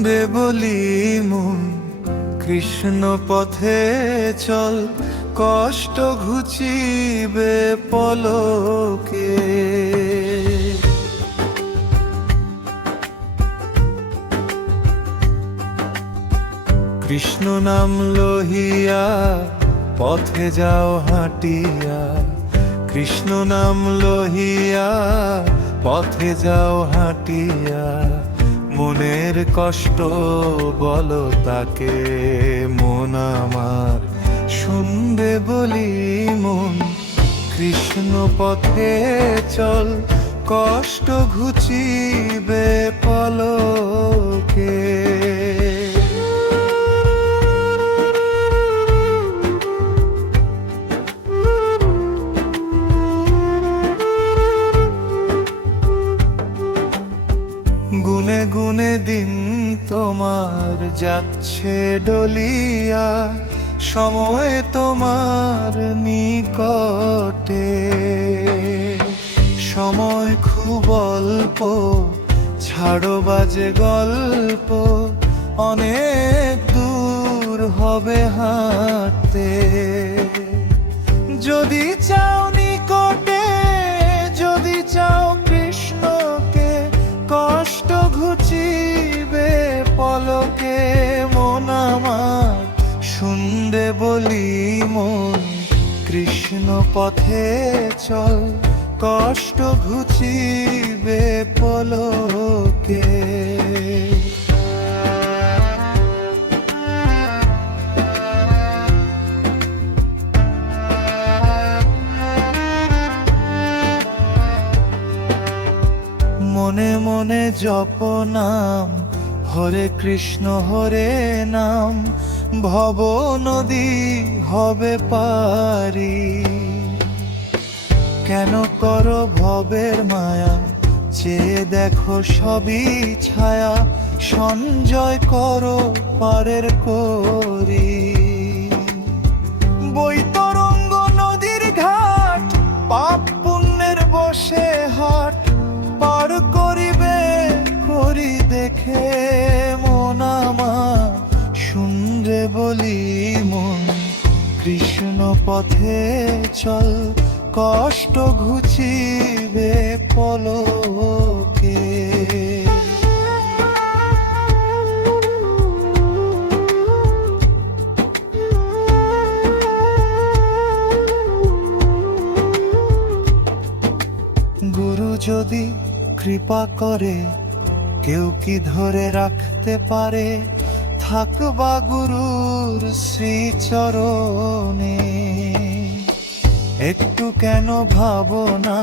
শুনবে বলি মন, কৃষ্ণ পথে চল, কষ্ট ঘুচিবে পলকে। কৃষ্ণ নাম লহিয়া পথে যাও হাঁটিয়া, কৃষ্ণ নাম লহিয়া পথে যাও হাঁটিয়া। মনের কষ্ট বলো তাকে, মন আমার শুনবে বলি মন, কৃষ্ণ পথে চল, কষ্ট ঘুচিবে পলকে। গুনে গুনে দিন তোমার যাচ্ছে ডলিয়া, সময় তোমার নিকটে। সময় খুব অল্প, ছাড়ো বাজে গল্প, অনেক দূর হবে হাঁটতে। যদি চাও নিকটে, যদি চাও কৃষ্ণকে, কষ্ট ঘুচিবে পলকে। মন আমার শুনবে বলি মন, কৃষ্ণ পথে চল, কষ্ট ঘুচিবে পলকে। মনে মনে জপ নাম, হরে কৃষ্ণ হরে নাম, ভব নদী হবে পারি। কেন করো ভবের মায়া, চেয়ে দেখো সবই ছায়া, সঞ্জয় করো পারের করি। বৈতরঙ্গ নদীর ঘাট, পাপ পুণ্যের বসে হাট, পার করিবে করি দেখে। মন আমার শুনবে বলি মন, কৃষ্ণ পথে চল, কষ্ট ঘুচিবে পলকে। গুরু যদি কৃপা করে, কেউ কি ধরে রাখতে পারে? থাকবা গুরুর শ্রীচরণে। একটু কেন ভাবনা,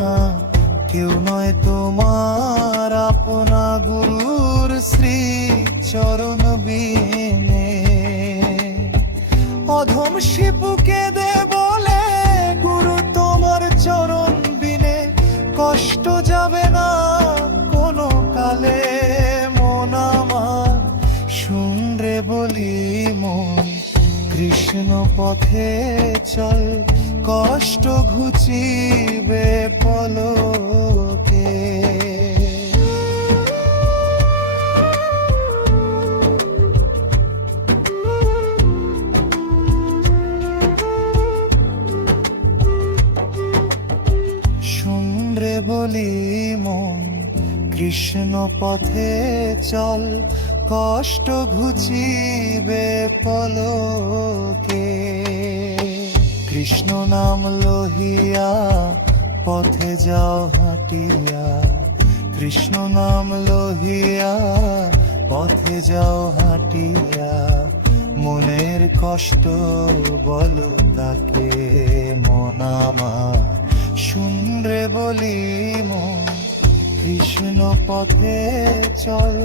কেউ নয় তোমার আপনা, গুরুর শ্রীচরণ বিনে। অধম শিপুকে দে বলে, গুরু তোমার চরণ বিনে কষ্ট যাবে না কোনো কালে। মন আমার শুনরে বলি মন, কৃষ্ণ পথে চল, কষ্ট ঘুচিবে পলকে। শুনরে বলি মন, কৃষ্ণ পথে চল, কষ্ট ঘুচিবে পলকে। কৃষ্ণ নাম লহিয়া পথে যাও হাঁটিয়া, কৃষ্ণ নাম লহিয়া পথে যাও হাঁটিয়া। মনের কষ্ট বলো তাকে, মন আমার শুনরে বলি মন, কৃষ্ণ পথে চল,